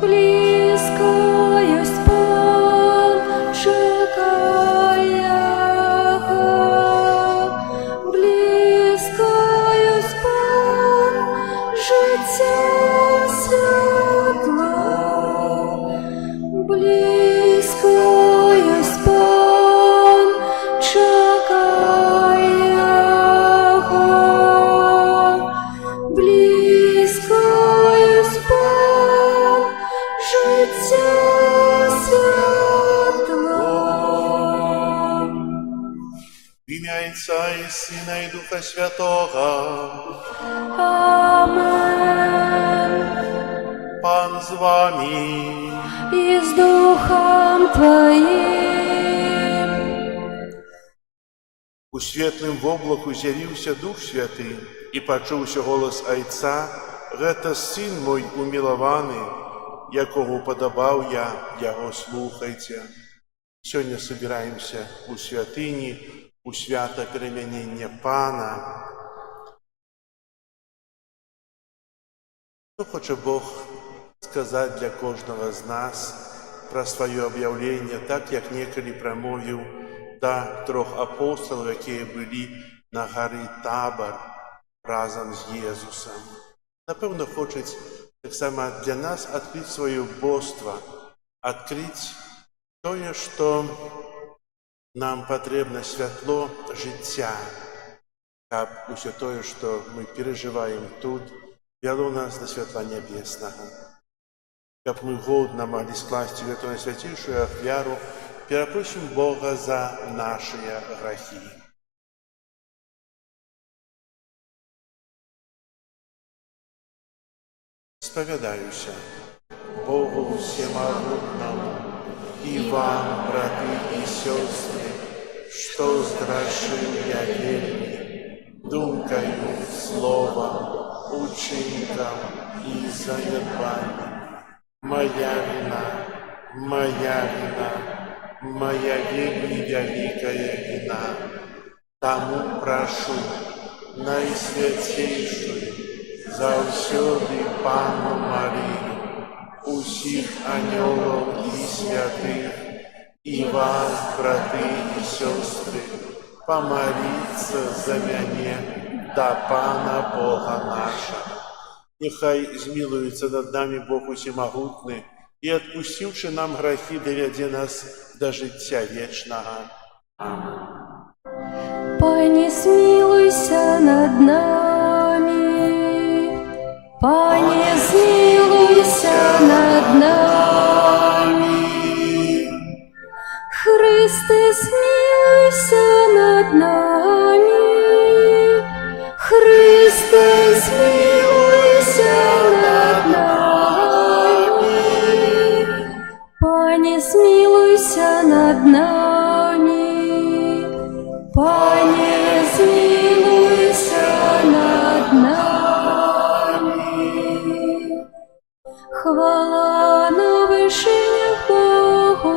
близько єсть пан, чекає його. Близько єсть пан, життя світло. Близько єсть пан, чекає його. Близько єсть пан, життя світло. В ім'я Отця і Сина і Духа Святого. Амен. Пан з вами. І з Духом Твоїм. У світлим в облаку з'явився Дух Святий, і почувся голос Отця: «Гэта Син мой умилований, якого подобав я, Його слухайте». Сьогодні збираємося у святині, у свято перемінення Пана. Що хоче Бог сказати для кожного з нас про своє об'явлення, так як неколи промовив до 3 апостолів, які були на горі Табор разом з Єсусом. Напевно, хоче так само для нас відкрити своє божество, відкрити те, що нам потрібно світло життя, щоб усе те, що ми переживаємо тут, вело нас до світла небесного. Щоб ми годно могли скласти в эту наисвятейшую офяру, перепросим Бога за наши грехи. Споведаюся Богу всемогутному и вам, браты и сестры, что сгрешил я вельми, думкою, словом, учинком и занедбанием. Моя вина, моя вельми великая вина. Тому прошу наисвятейшую, завсёды Панну Марию, усіх анgelов и святых, и вас, браты и сестры, помолиться за мене до Пана Бога нашего. Нехай змилується над нами Бог усемогутний і, відпустивши нам грехи, доведе нас до життя вічного. Амин. Пані, змилуйся над нами. Пані, змилуйся над нами. Христе, змилуйся над нами. Христе, змилуйся над нами. Пані, змилуйся над нами. Пані, змилуйся над нами. Хвала на вишинях Богу,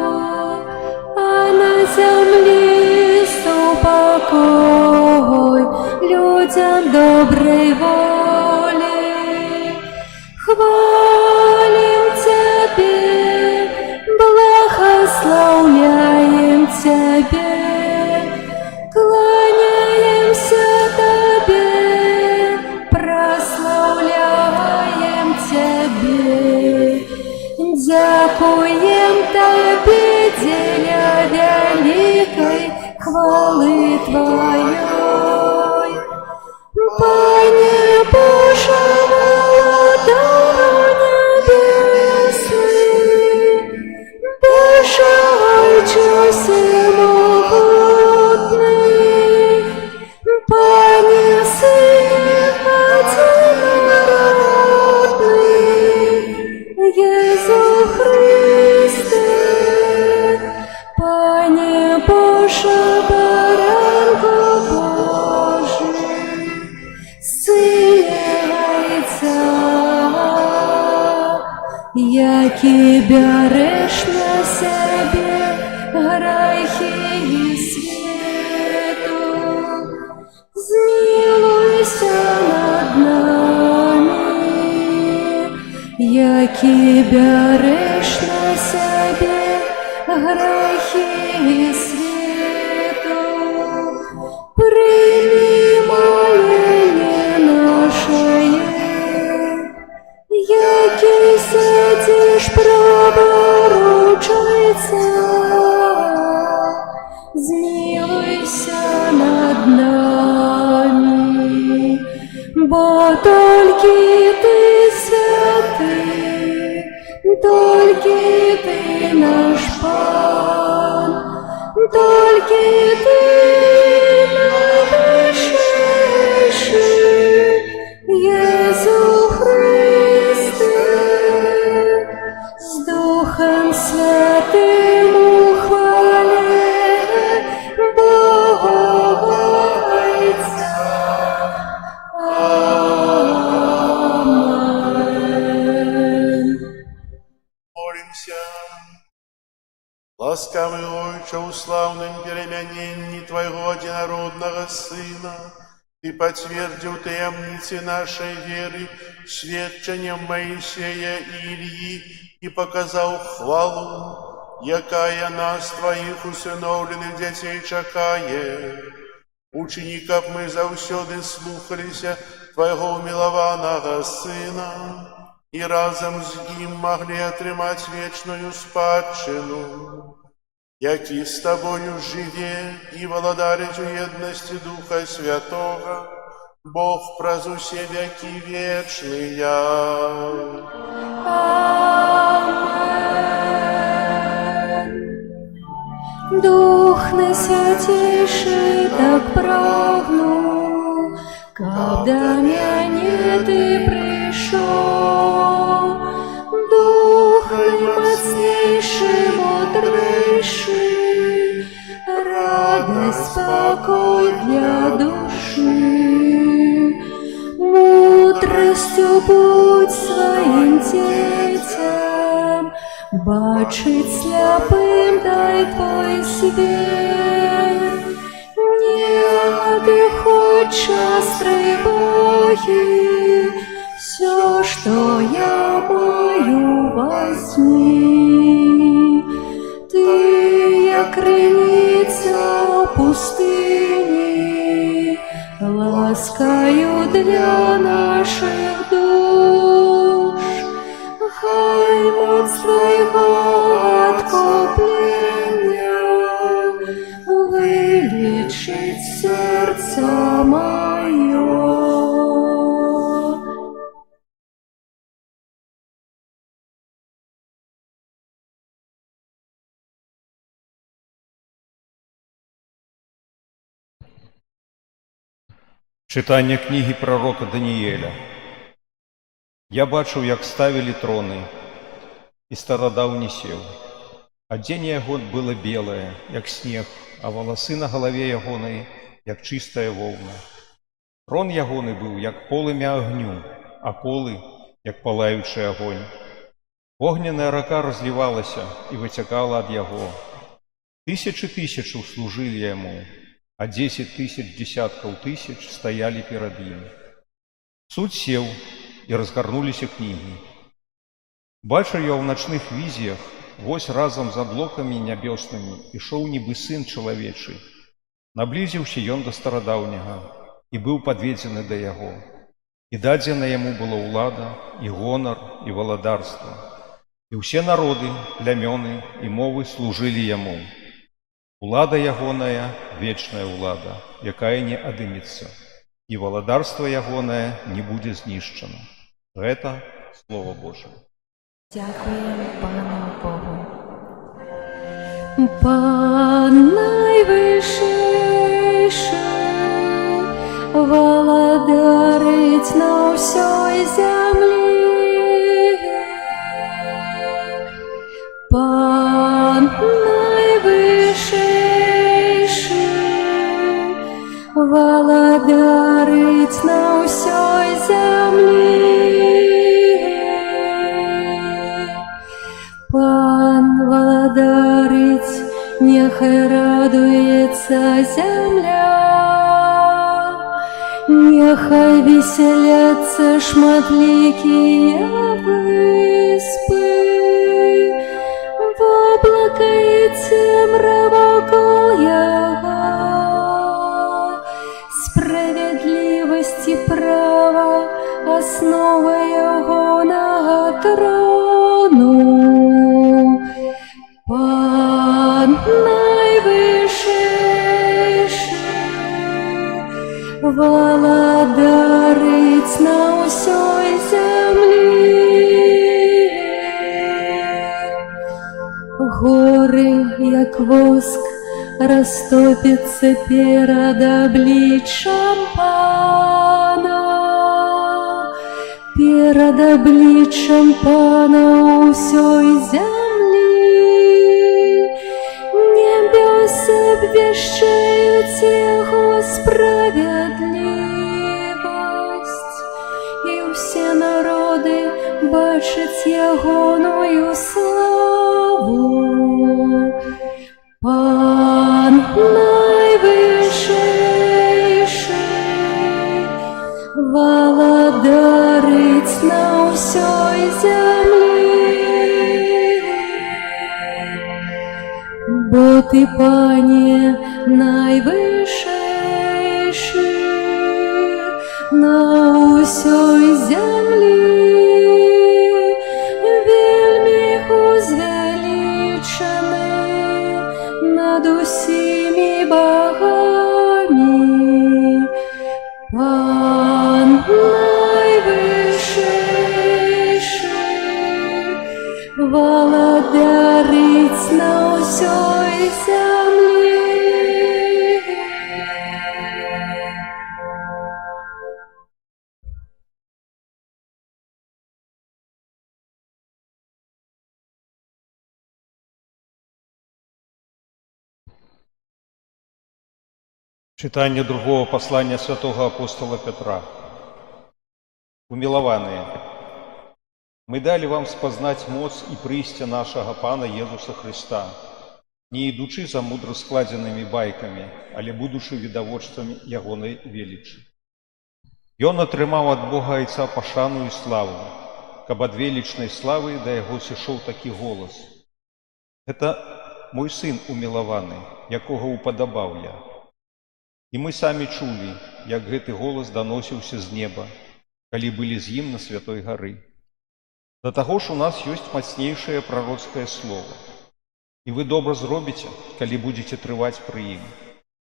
а на землі спокой людям доброї волі. Хвалим Тебе, благословляем Тебе, кланяемся Тебе, прославляем Тебе, дякуем Тебе, деля великой хвалы Твоей. Пане Боже, Владыко небесный, Боже, Отче всемогутный, Пане Сыне Одинородный, Иису Христе, Пане Боже, Баранко Божий, Сыне Отца, який береш на себе грехи і світу, змилуйся над нами, які бяреш на себе грехи світу. Прийми моління наше, який сидиш праворучиця, змилуйся над нами, бо тільки ти святий, тільки ти наш Пан, тільки ти найвищий, Єсу Христе, з Духом Святим у хвалі Бога Отця. Амен. Молимся. Ласкавый Отче, у славном переменении Твоего одинородного Сына, Ты подтвердил таямницы нашей веры сведчением Моисея и Ильи и показал хвалу, якая нас, Твоих усыновленных детей, чакае. Учеников мы завсёды слухалися Твоего умилованного Сына, и разом з ним могли отрымать вечную спадщину, які з Тобою живе і володарить у єдності Духа Святого, Бог праз усе веки вечные. Амен. Дух найсвятейший так прагну, когда мяне ты пришел. Дух наймацнейший, мудрейший, радость, спокой для души. Мудростью будь своим детям, бачить слепым дай Твой свет. Не отдыхай частой боги, все, что я мою, возьми. Ты, як криниця пустыни, ласкаю для наших душ. Хай мощь Твоего откупления вылечит сердце мое. Читання книги пророка Даніеля. Я бачив, як ставили троны, і стародавні сел. Адзенне яго было белое, як снег, а волосы на голове ягоной, як чистая волна. Трон ягоны быў, як полымя агню, а колы, як палаючы огонь. Огненная рака разливалася і выцякала ад яго. Тысячи тысячаў служили яму, а 10 тысяч десятков тысяч стояли перед им. Суд сел, и разгорнулись книги. Бачу я в ночных визиях, вось разом за блоками нябеснымі ішоў нібы сын чалавечы. Наблизіўся ён да старадаўняга і быў падведзены да яго. І дадзена яму была ўлада, і гонар, і валадарства. І ўсе народы, плямёны і мовы служылі яму. Улада ягоная – вечная улада, якая не адымецца, і валадарства ягонае не будзе знішчана. Гэта Слово Божие. Дякуємо Пану Богу. Пан найвищий, володарить на всій землі. Пан найвищий, володарить на всій землі. Пан володарить, нехай радуется земля, нехай веселятся шматликие вы. воск, растопится перед обличчям Пана, перед обличчям Пана усей земли. Небеса обвещают Его справедливость, и все народы бачать Ягоную славу. Пан найвышейший владарить на всей землі. Бо Ти, Пане, найвышейший на всей землі, вельми возвеличений над усіми богами. Пан найвышейший владарить на всей землі. Читание другого послания святого апостола Петра. Умилованные, мы дали вам спознать моц и прыстя нашего Пана Иисуса Христа, не идучи за мудро складенными байками, але будучи видоводствами Ягоной величи. Ён атрымаў ад Бога Айца пашану і славу, каб ад величной славы да яго сышоў такі голос. Это мой сын умилованы, якога уподобав я. І мы самі чулі, як гэты голас даносіўся з неба, калі былі з ім на святой гары. Да таго ж у нас ёсць мацнейшае прароцкае слово. І вы добра зробіце, калі будзеце трываць пры ім,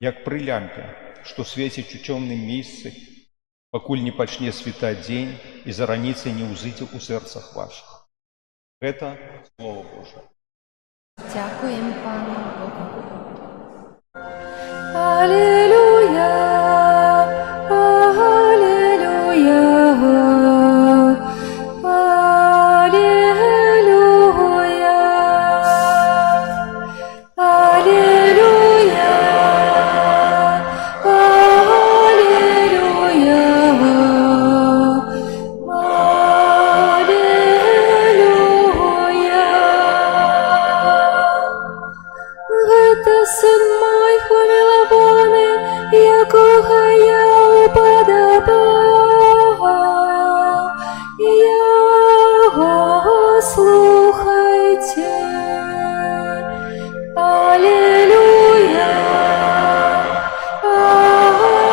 як пры лямпе, што свеціць у цёмным месцы, пакуль не пачне світаць дзень і за раніцай не ўзыдзе ў сэрцах вашых. Гэта Слово Божие. Дякуємо Пану Богу. Алілуя, алілуя, алілуя, алілуя, Гэта сын мой умилованы, якога я уподобав. Яго слухайте. Аллилуйя,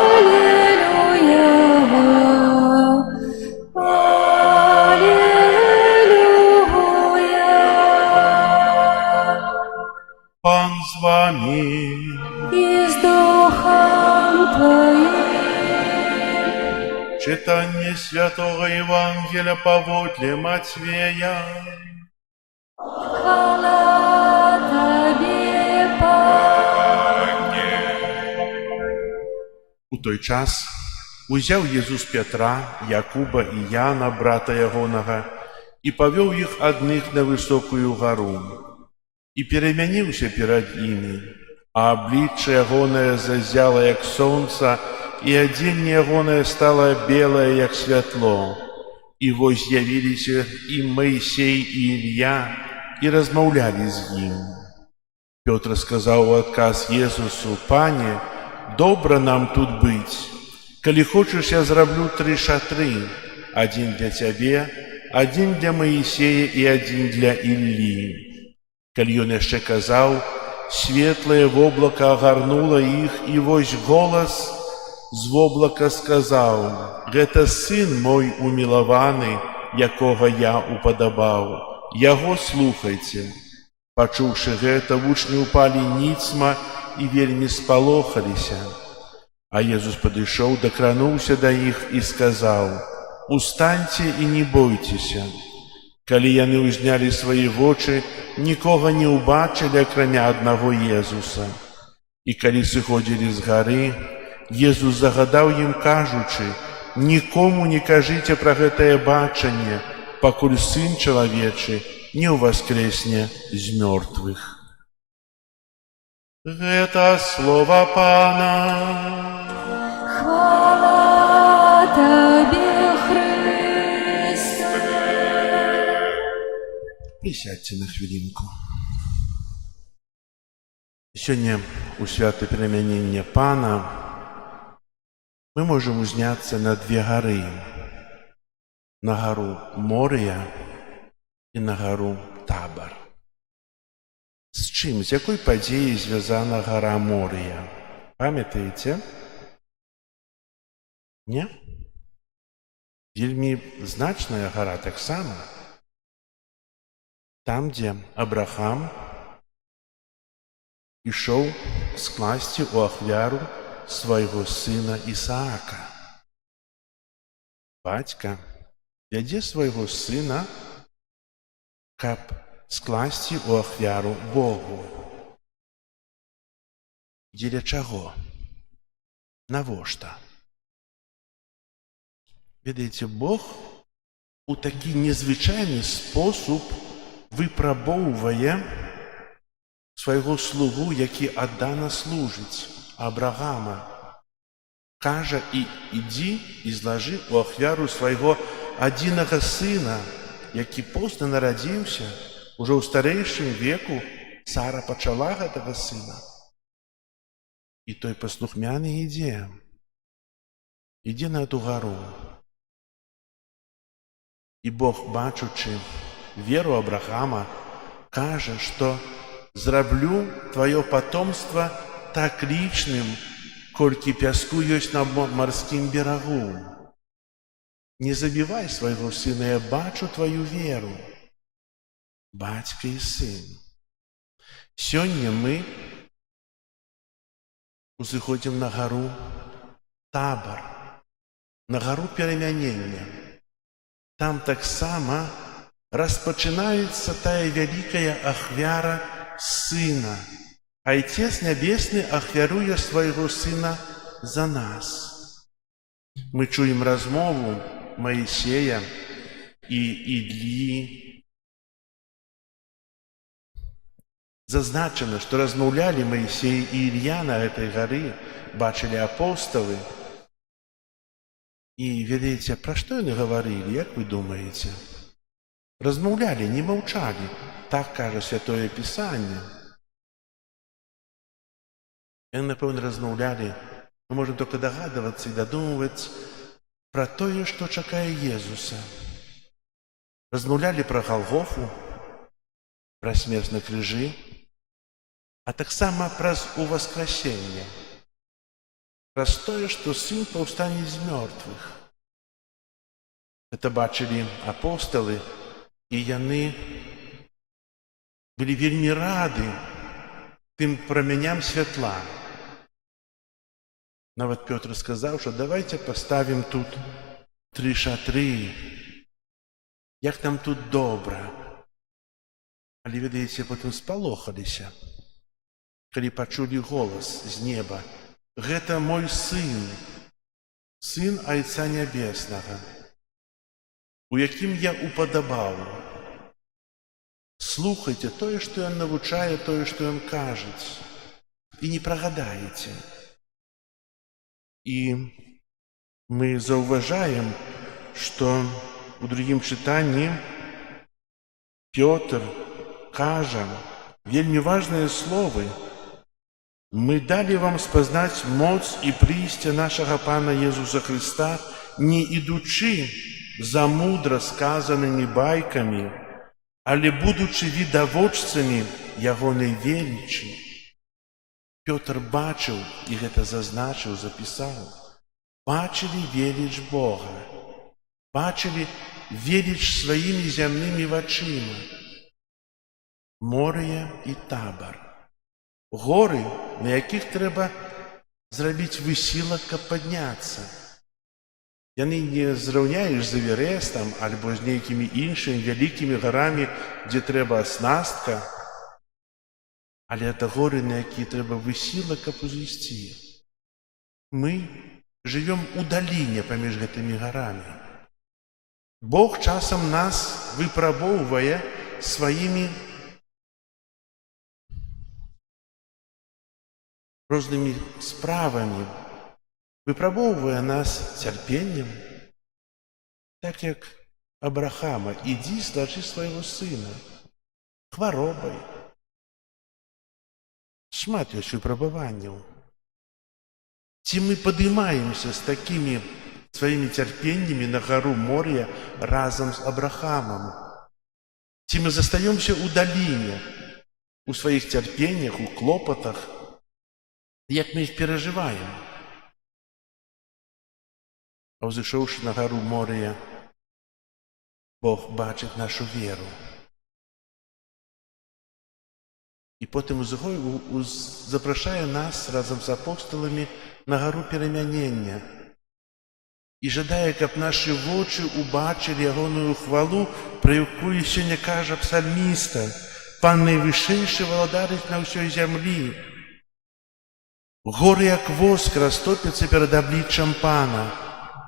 аллилуйя, аллилуйя. Пан з вами. И с Духом Твоим. Читание Святого Евангелия поводле Матвея. Хвала Тебе, Пане. У той час узяв Єсус Петра, Якуба і Яна, брата ягонага, і павёў іх адных на высокую гару, і перамяніўся перад імі, а аблічча ягонае зазяла, як сонца, і адзенне ягонае стала белае, як святло. І вось з'явіліся і Маісей, і Ілья, і размаўлялі з ім. Пётр сказаў у адказ Jesусу: «Пане, добра нам тут быць. Калі хочаш, я зраблю 3 шатры, адзін для цябе, адзін для Маісея і адзін для Іллі». Калі ён яшчэ казаў, светлае воблака агарнула іх, і вось голас з воблака сказаў: «Гэта сын мой умілаваны, якога я упадабаў. Яго слухайце». Пачуўшы гэта, вучні ўпалі ніцма і вельмі спалохаліся. А Jesús падышоў, дакрануўся да іх і сказаў: «Устаньце і не бойцеся. Калі яны ўзнялі свае вочы, нікога не ўбачылі, акрамя аднаго Езуса. І калі сыходзілі з гары, Езус загадаў ім, кажучы: «Нікому не кажыце пра гэтае бачанне, пакуль Сын чалавечы не ўваскрэсне з мёртвых». Гэта слова Пана. Хвала Табе, Христе. Присядьте на хвилинку. Сёння у свята перамянення Пана мы можам узняцца на две гары. На гару Морыя і на гару Табар. З чым, з якой падзеяй звязана гара Морыя? Памятаеце? Не? Вельмі значная гара таксама. Там, дзе Абрахам ішоў скласці ў ахвяру свайго сына Ісаака. Бацька вядзе свайго сына, каб скласці ў ахвяру Богу. Дзеля чаго? Навошта? Ведаеце, Бог у такі незвычайны спосіб выпрабоўвае свайго слугу, які аддана служыць, Абрагама. Кажа: «І ідзі і злажы ў ахвяру свайго адзінага сына, які позна нарадзіўся, ужо ў старэйшым веку Сара пачала гэтага сына». І той паслухмяны ідзе на эту гару. І Бог, бачучы веру Абрахама, кажа, што «зраблю тваё патомства так лічным, колькі пяску ёсць на марскім берагу. Не забівай свайго сына, я бачу тваю веру». Бацька і сын. Сёння мы узыходзім на гару Табар, на гару перамянення. Там таксама распачынаецца тая вялікая ахвяра Сына. Айцец Нябесны ахвяруе свайго Сына за нас. Мы чуем размову Маісея і Іллі. Зазначана, што размаўлялі Маісей і Ілья на гэтай гары, бачылі апосталы. І ведаеце, пра што яны гаварылі, як вы думаеце? Размаўлялі, не маўчалі. Так кажа Святое Пісанне. Яны, напэўна, размаўлялі, мы можам толькі дагадвацца і дадумваць пра тое, што чакае Езуса. Размаўлялі пра Галгофу, пра смерць на крыжы, а таксама праз уваскрасенне. Праз тое, што Сын паўстане з мёртвых. Гэта бачылі апосталы, і яны былі вельмі рады тым прамяням святла. Нават Пётр сказаў, што давайце паставім тут 3 шатры, як нам тут добра. Але, ведаеце, потым спалохаліся, калі пачулі голас з неба: «Гэта мой сын, сын Айца Нябеснага, у якім я упадабаў. Слухайце тое, што ён навучае, тое, што ён кажуць, і не прагадаеце». І мы заўважаем, што у другім чытанні Пётр кажа вельмі важныя словы: «Мы далі вам спазнаць моц і прыйсце нашага Пана Езуса Христа, не ідучы за мудра сказанымі байкамі, але будучы відавочцамі ягонай велічы». Пётр бачыў, і гэта зазначыў, запісаў, бачылі веліч Бога, бачылі веліч сваімі зямнымі вачыма. Морыя і Табар. Горы, на якіх трэба зрабіць высілак, каб падняцца. Яны не зраўняеш з Эверестам альбо з нейкімі іншымі вялікімі гарамі, дзе трэба аснастка, але это горы, на якія трэба высілак, каб узысці. Мы жывём у даліне паміж гэтымі гарамі. Бог часам нас выпрабоўвае сваімі рознымі справамі, выпрабоўвае нас цярпеннем, так як Абрахама: ідзі, злачы свайго сына, хваробай. Шмат ёсць выпрабаванняў. Ці мы падымаемся з такімі сваімі цярпеннямі на гару Мор'я разам з Абрахамам? Ці мы застаёмся ў даліне, у сваіх цярпеннях, у клопатах, як мы іх перажываем? А ўзышоўшы на гару Мор'я, Бог бачыць нашу веру. І потым запрашае нас разам з апосталамі на гару перамянення і жадае, каб нашы вочы убачылі ягоную хвалу, пра якую сёння кажа псальміста: «Пан найвышэйшы валадарыць на ўсёй зямлі». Горы, як воск, растопяцца перад абліччам Пана,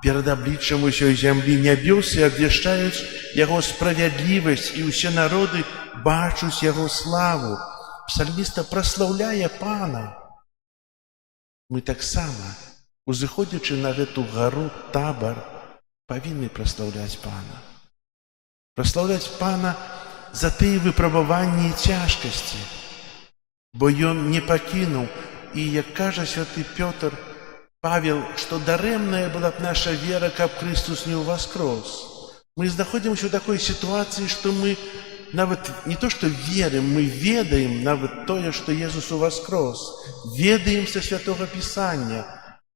перад абліччам усёй зямлі. Нябёсы абвяшчаюць яго справядлівасць, і ўсе народы бачуць яго славу. Псальміста праслаўляе Пана. Мы таксама, узыходзячы на гэту гару Табар, павінны праслаўляць Пана. Праслаўляць Пана за тыя выпрабаванні і цяжкасці, бо Ён не пакінуў. І, як кажа святы Пётр, Павел, што дарэмная была б наша вера, каб Христус не ўваскрос. Мы знаходзімся ў такой сітуацыі, што мы нават не то, што верым, мы ведаем нават тое, што Езус уваскрос. Ведаем са Святога Пісання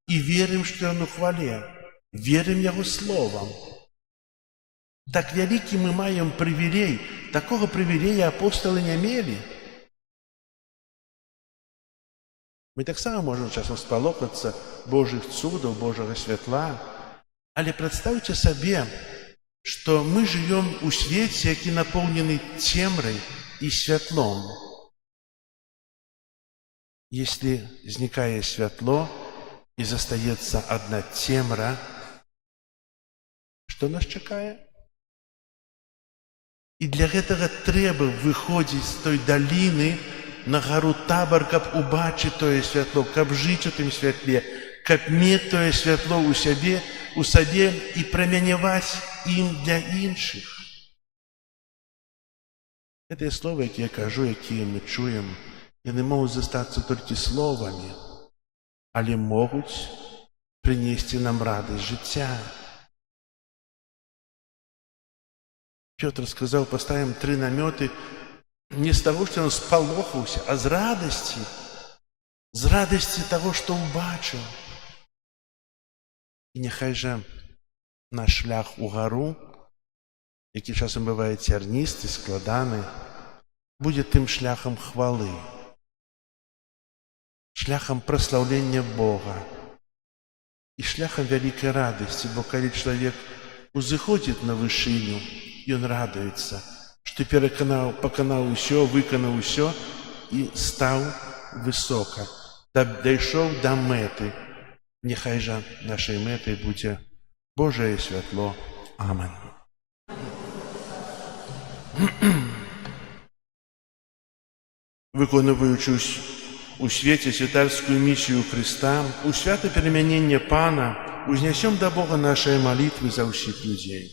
і верым, што Ён у хвале. Верым Яго словам. Так вялікі мы маем прывілей. Такога прывілея апосталы не мелі. Мы таксама можам часам спалохацца Божых цудаў, Божага святла. Але прадстаўце сабе, што мы жывём у свеце, які напоўнены цемрай і святлом. Если зникае святло і застаецца адна цемра, што нас чакае? І для гэтага трэба выходзіць з той даліны на гару Табар, каб убачыць тое святло, каб жыць у тым святле, каб мець тое святло ў сабе і прамяняваць ім для іншых. Гэтыя словы, якія я кажу, якія мы чуем, яны могуць застацца толькі словамі, але могуць прынесці нам радасць жыцця. Пётр сказаў: «Паставім 3 намёты», не з таго, што ён спалохаўся, а з радасці таго, што ўбачыў. І няхай жа наш шлях у гару, які часам бывае цярністы, складаны, будзе тым шляхам хвалы, шляхам праслаўлення Бога і шляхам вялікай радасці, бо калі чалавек узыходзіць на вышыню, ён радуецца, што паканаў усё, выканаў усё і стаў высока, дайшоў да мэты. Няхай жа нашай мэтай будзе Божае святло. Амен. Выконваючы у свеце святарскую місію Христа, у свята перамянення Пана, узнясём да Бога нашыя малітвы за ўсіх людзей.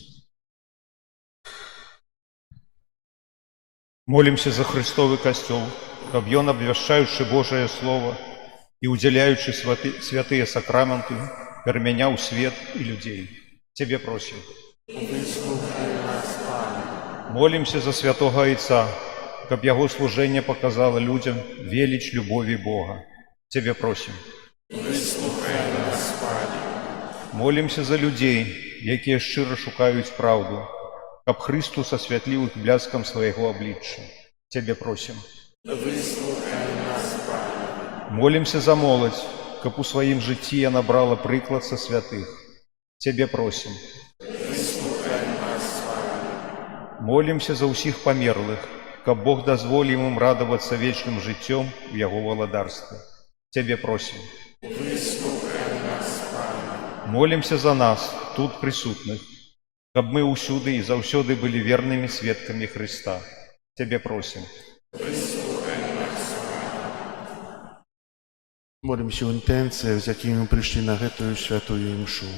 Молімся за Христовы касцёл, каб ён, абвяшчаючы Божае Слово і удзяляючы святыя сакраменты, перамяняў свет і людзей. Цябе просім. Молімся за святога Айца, каб яго служэнне паказала людзям веліч любові Бога. Цябе просім. Молімся за людзей, якія шчыра шукаюць праўду, каб Христус асвятліў іх бляскам свайго аблічча. Цябе просім. Молімся за моладзь, каб у сваім жыцці яна брала прыклад са святых. Цябе просім. Молімся за ўсіх памерлых, каб Бог дазволіў ім радавацца вечным жыццём у яго валадарстве. Цябе просім. Молімся за нас, тут прысутных, каб мы ўсюды і заўсёды былі вернымі сведкамі Хрыста. Цябе просім. Молимся у інтенціях, з якими ми прийшли на гэтую святую імшу.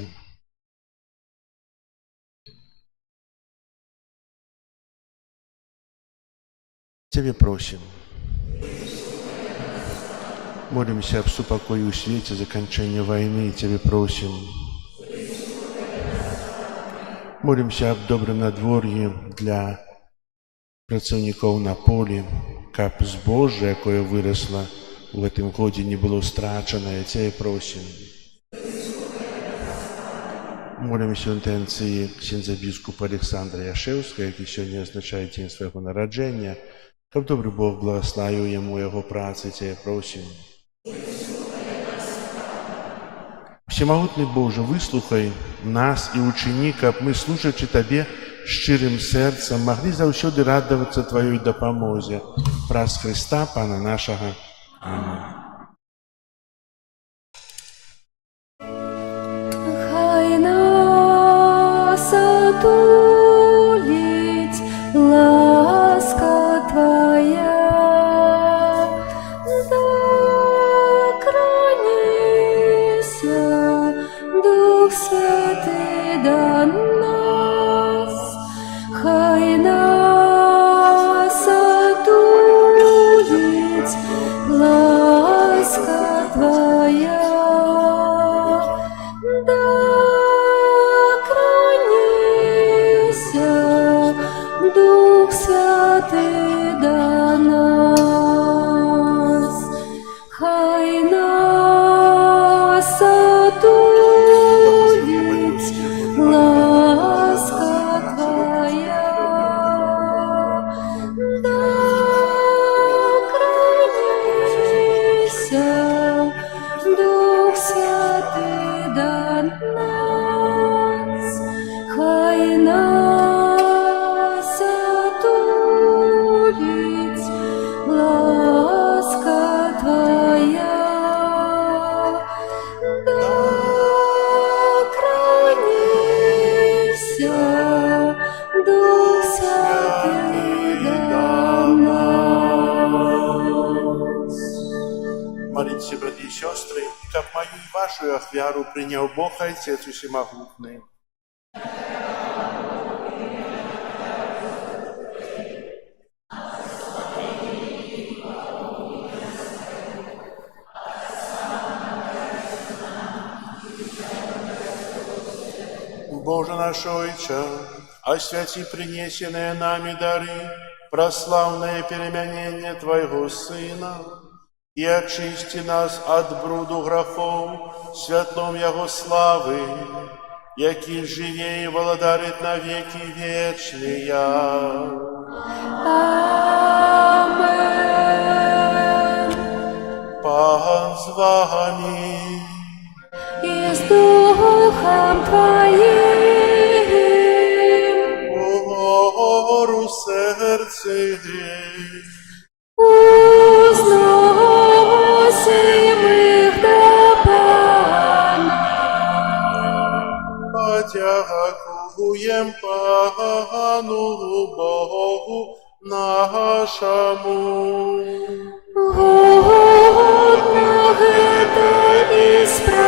Цябе просім. Молимся об супокоі ў свеце, заканчэння вайны. Цябе просім. Молимся об добрым надвор'і для працаўнікоў на полі, каб збожжа, якое вырасла у гэтым годзе, не было страчанае. Цябе просім. Молимся ў інтэнцыі ксяндза біскупа Александра Яшэўскага, які сёння адзначае дзень свайго нараджэння, каб добры Бог благаславіў яму яго працы. Цябе просім. Всемагутны Боже, выслухай нас і учыні, каб мы, служачы Табе шчырым сэрцам, маглі заўсёды радавацца Тваёй дапамозе. Праз Хрыста, Пана нашага. Амінь. Хай нас отулить ласка Твоя, Дух Святый до нас, хай нас отулить ласка Твоя, докранися, Дух Святый до нас, хай нас отулить ласка Твоя, докранися, Дух Святый до нас, хай нас отулить ласка Твоя, докранися, Дух Святый до нас. Моліться, брати і сестри, каб мою і вашу ахвяру прийняв Бог Отець Усемогутний. Боже наш Отче, освяти принесенные нами дары, прославное переменение Твоего Сына, и очисти нас от бруду грехов святлом Его славы, який живе и владарит на веки вечные. Амен. Пан с вами. И с Духом Твоим. Гору сердце. Узносим их до Пана. Подякуем Пану Богу нашему. Годно это и справедливо.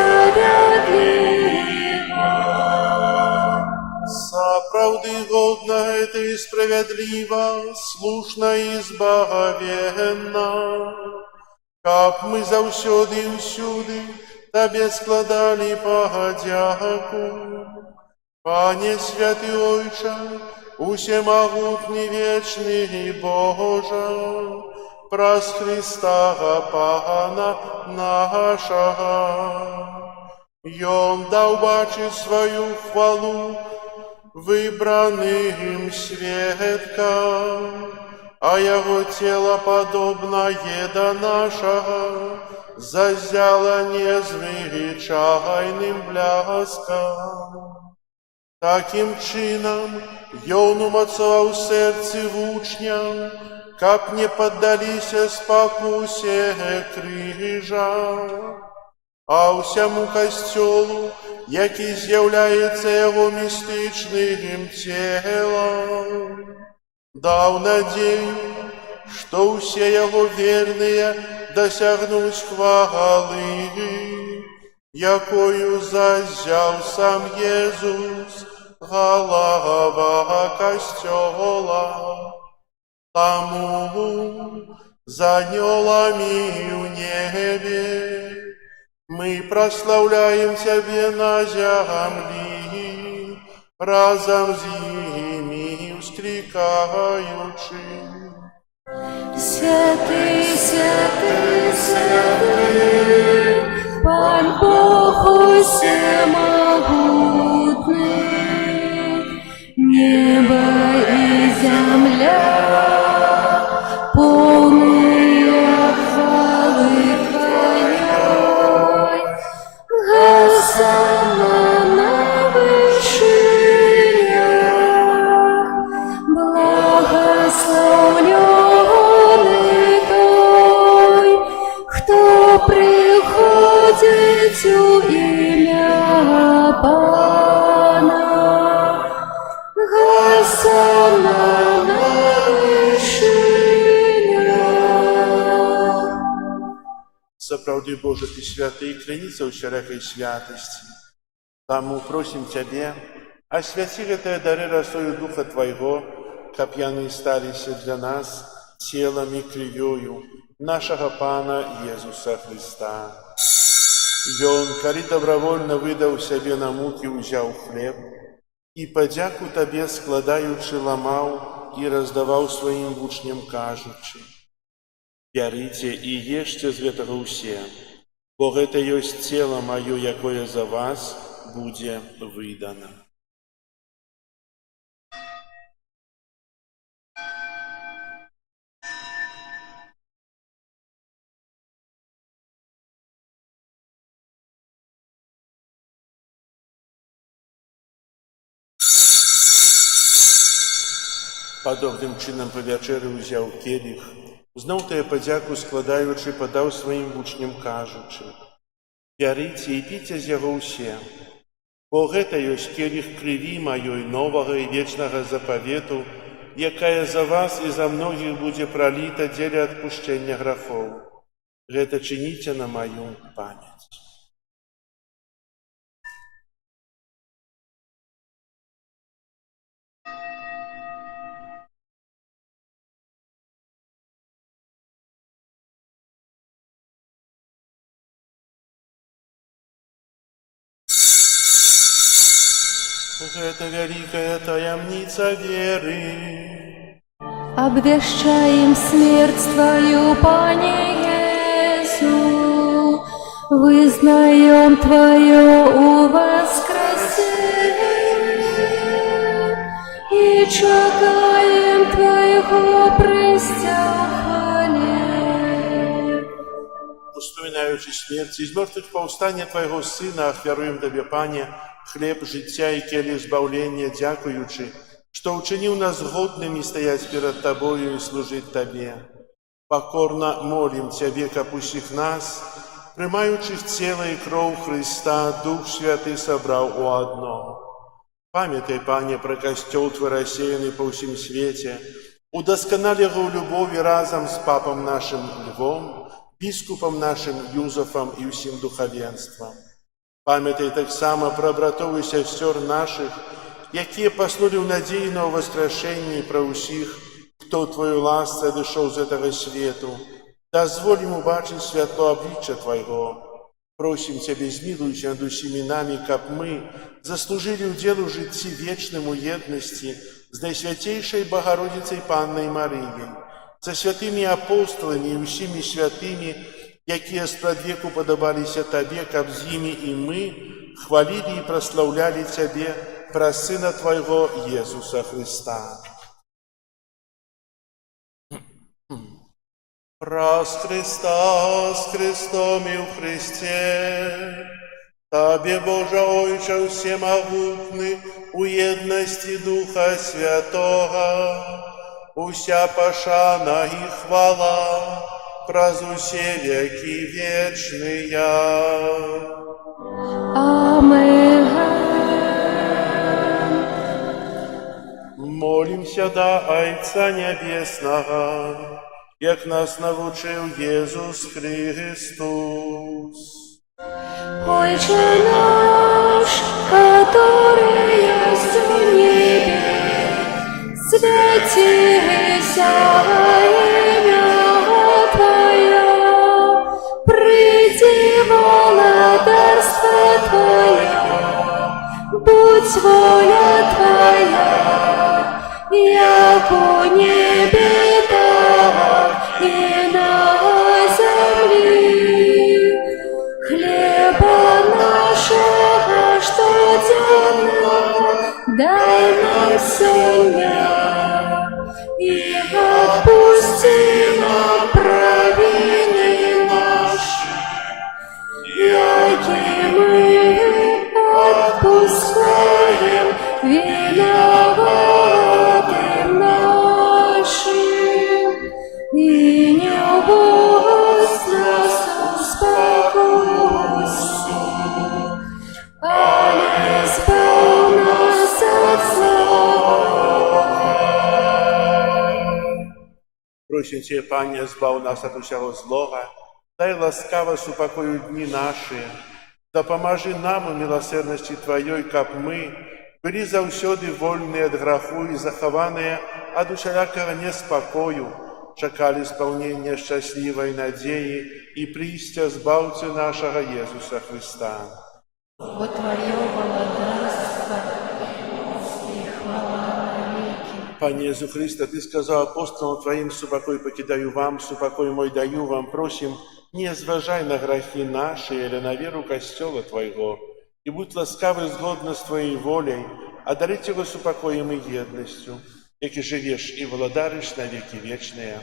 Заправды годно это и справедливо, слушно и збагавенно, каб мы заўсёды і ўсюды Табе складали подяку. Пане святый Ойче, усемогутный вечный Боже, праз Христа Пана нашего, Ён даў бачыць свою хвалу выбраным сведкам, а Яго тело подобное до нашего зазяло незвычайным бляском. Таким чином, ён умацаваў сэрцы вучняў, каб не паддаліся спакусе крыжа. А ўсяму касцёлу, які з'яўляецца яго містычным целам, даў надзею, што ўсе яго верныя дасягнуць хвалы, якою зазяў сам Езус, галава касцёла. Таму за анёламі ў небе мы праслаўляем Цябе на зямлі, разам з імі ўсклікаючы. Святый, святый, святый, Пан Бог усемогутный, небо и земля, полные хвалы Твоей. Госанна на вышинях, благословленный Той, кто приходит у имя Пана. Госанна на вышинях. Сапраўды, Божа, Ты святы, кляніца ўсялякай святасці. Таму просім Цябе, асвяці гэтыя дары расою Духа Твайго, каб яны сталіся для нас целам і крывёю нашага Пана Езуса Христа. Ён, калі добравольна выдаў сябе на мукі, узяў хлеб і падзяку Табе складаючы ламаў і раздаваў сваім вучням, кажучы: «Бярыце і ешце з гэтага ўсе, бо гэта ёсць цела маё, якое за вас будзе выдана». Падобным чынам па вячэры ўзяў келіх, зноў тая падзяку складаючы, падаў сваім вучням, кажучы: «Бярыце і піце з яго ўсе, бо гэта ёсць келіх крыві маёй новага і вечнага запавету, якая за вас і за многіх будзе праліта дзеля адпушчэння грахоў. Гэта чыніце на маю памяць». Гэта вялікая таямніца веры. Обвещаем смерть Твою, Пане Иисус, вызнаем Твое воскресение и чекаем Твоего престяхания. Успоминаючи смерць і з мёртвых паўстання Твайго Сына, ахвяруем Табе, Пане, хлеб жыцця і келіх збаўлення, дзякуючы, што ўчыніў нас годнымі стаяць перад Табою і служыць Табе. Пакорна молім Цябе, каб усіх нас, прымаючых цела і кроў Хрыста, Дух Святы сабраў у адно. Памятай, Пане, пра касцёл Твой рассеяны па ўсім свеце, удасканалі яго ў любові разам з папам нашым Львом, біскупам нашым Юзафам і ўсім духавенствам. Памятай таксама пра братоў і сясцёр нашых, якія паснулі ў надзеі на ўваскрашэнне, і пра ўсіх, хто ў Твоёй ласцы адышоў з гэтага свету. Дазволь ім убачыць святло аблічча Твайго. Просім Цябе, змілуйся над усімі намі, каб мы заслужылі ўдзел у жыцці вечным у еднасці з Найсвяцейшай Багародзіцай Паннай Марыяй, са святымі апосталамі і ўсімі святымі, якія спрадвеку падабаліся Табе, каб з імі і мы хвалілі і праслаўлялі Цябе праз Сына Твайго Езуса Христа. Праз Христа, з Христом і ў Христе, Табе, Боже Ойче всемогутный, у едности Духа Святого, уся пошана и хвала, праз усе веки вечные. Амен. Молимся до Отца Небесного, як нас навчив Єсус Христос. Отче наш, который есть в небе, святися имя Твое, приди владарство Твое, будь воля Твоя, як у небе, так и на земле. Хлеба нашего штоденного дай нам сегодня, и отпусти нам провины наши, яки мы отпускаем виноватым нашим, и не вводь нас в спокойствие, але избавь нас от зла. Просим Тебе, Пане, збав нас от усього злого, дай ласкаво супокою дни наши, да поможи нам у милосердности Твоей, как мы, были завсёды вольны от греху и захованные от усялякого неспокою, чекали исполнения счастливой надеи и пристя Збавцы нашего Иисуса Христа. Бо Твое владарство и хвала навеки. Пане Иисус Христе, Ты сказал апостолам Твоим: «Супокой покидаю вам, супокой мой даю вам». Просим, не зважай на грехи наши или на веру Костела Твоего, и будь ласкавый згодно с Твоей волей, одарить его супокоем и едностью, яки живешь и владаришь на веки вечные.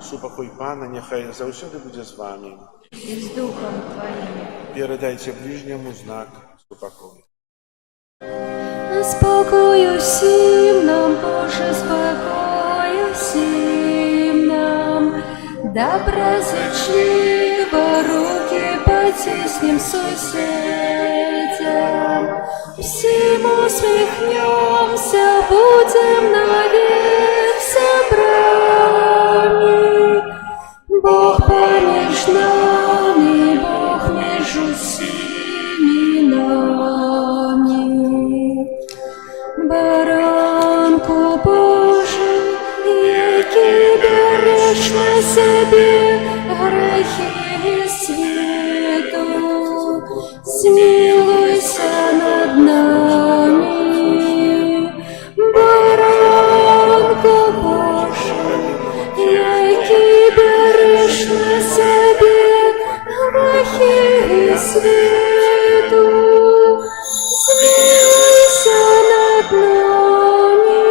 Супокой Пана, нехай завсёды буде з вами. И с Духом Твоим. Передайте ближнему знак супокою. Спокою всім нам, Боже, спокою всім нам, доброзичливо руки потиснем соседям, всем усмехнемся, будем навек собраны. Бог помеж нами, Бог между всеми нами. Баранку Божий, який береш на себе грехи світу, змилуйся над нами. Баранку Божий, який береш на себе грехи світу, змилуйся над нами.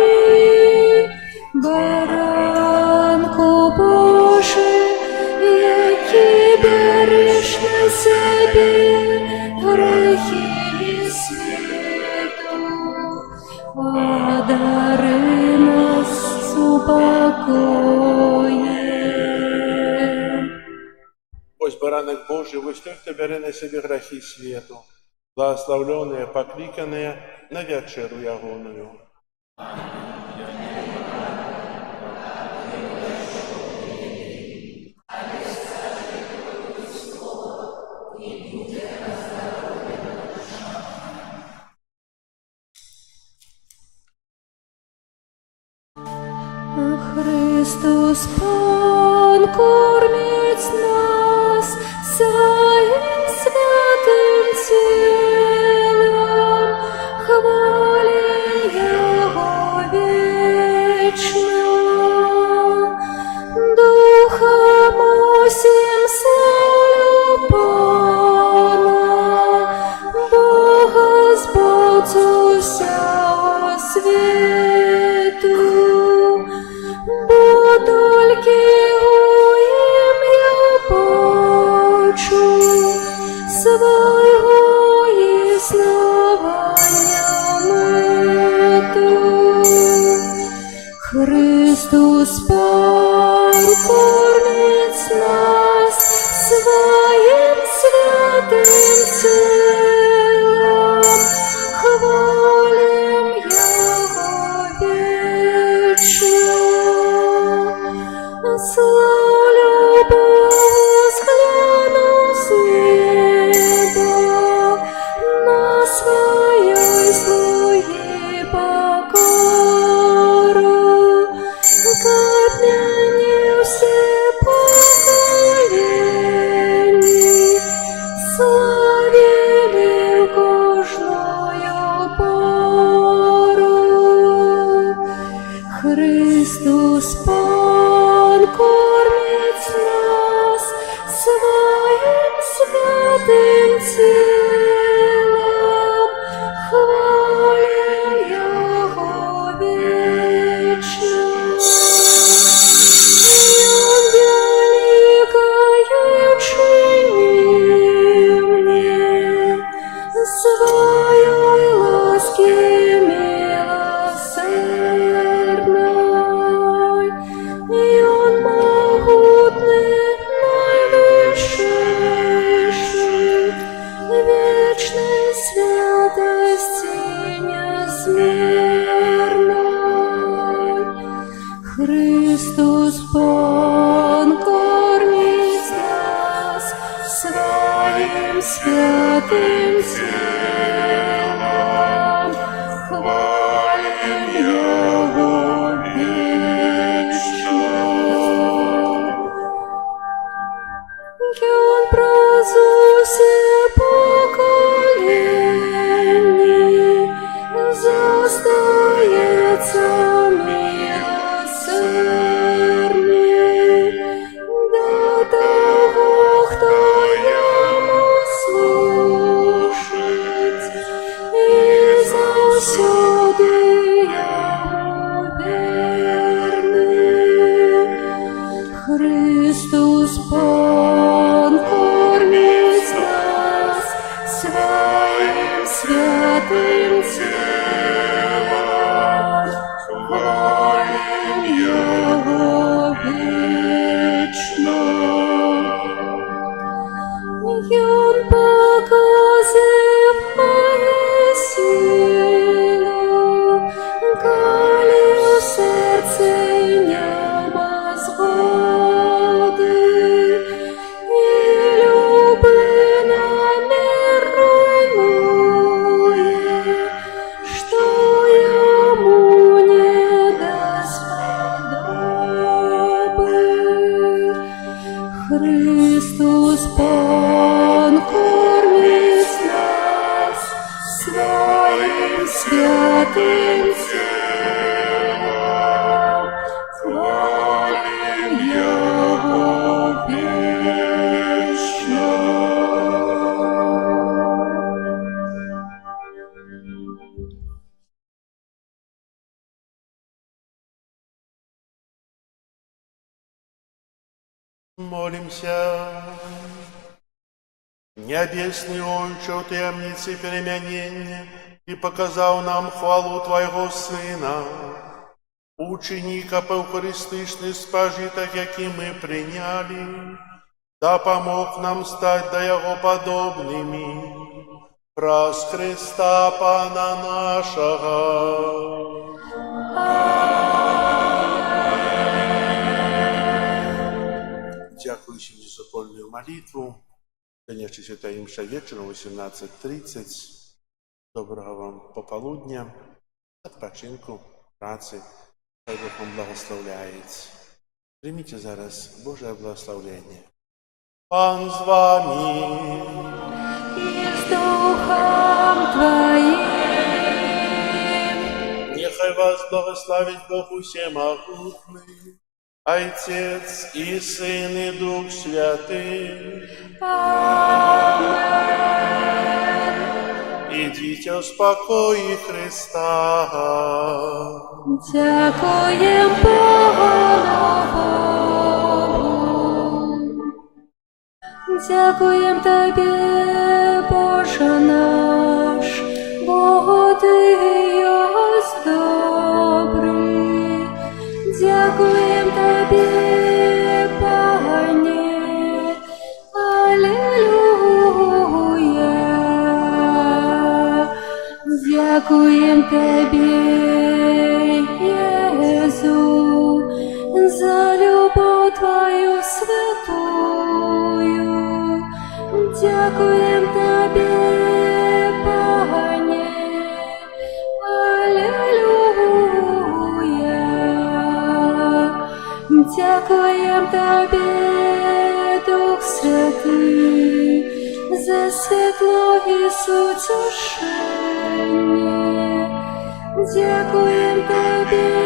Баранку Божий, який береш на себе грехи світу, одари нас упокоєм. Ось баранок Божий, ось той, хто бере на себе грехи світу, благословленные, покликанные на вечеру ягоную. Христос Пан кормить нас своим святым телом, хвали Его вечно. Духом усим славлю Пана, Бога Збавцу всього світу. Бо тільки у ім'я почу Христос Пан кормить нас своим святым телом, хвалим Его вечно. Славлю Бога, взгляну с неба на своей слуге покору, как мне все поколения славили в кожную пору. Христос Пан кормить нас своим святым телом, хвалим Его вечно. Великою чини мне своей ласки милосердной, и Он могутный, наивысший, вечной святости неизмерной. Христос Пан кормить нас своим святым телом, хвалим Его вечно. Он празднуся поколений, застається милосердний до того, хто Йому служить, і завсюди Йому вірний. Христос Пан кормить нас своим святым телом, хвалим Его вечно. И Он показывает силу, коли в сердце нема згоди, и люби намір руйнує, что Ему не даст подоби. Христос Пан кормить нас своим святым телом, хвалим Его вечно. Молимся. Небесный Отче, у таємниці перемянення, и показал нам хвалу Твоего Сына, ученика по-евхаристичный спожиток, який мы приняли, да помог нам стать до Его подобными, праз Христа Пана нашего. Дякуючи за сокольную молитву, конечно, святая имша вечером 18:30. Доброго вам пополудня, відпочинку, праці. Хай Бог вам благословляет. Примите зараз Божие благословение. Пан з вами. И с Духом Твоим. Нехай вас благословит Бог всемогутный, Отец и Сын и Дух Святый. Амен. Идите в спокое Христа. Дякуєм Богу. Дякуєм Тобі, Боже наш, бо Ти єсть добрий, Дякуєм Тобі, Дух Святий, за світло і суть утішення. Дякуєм Тобі,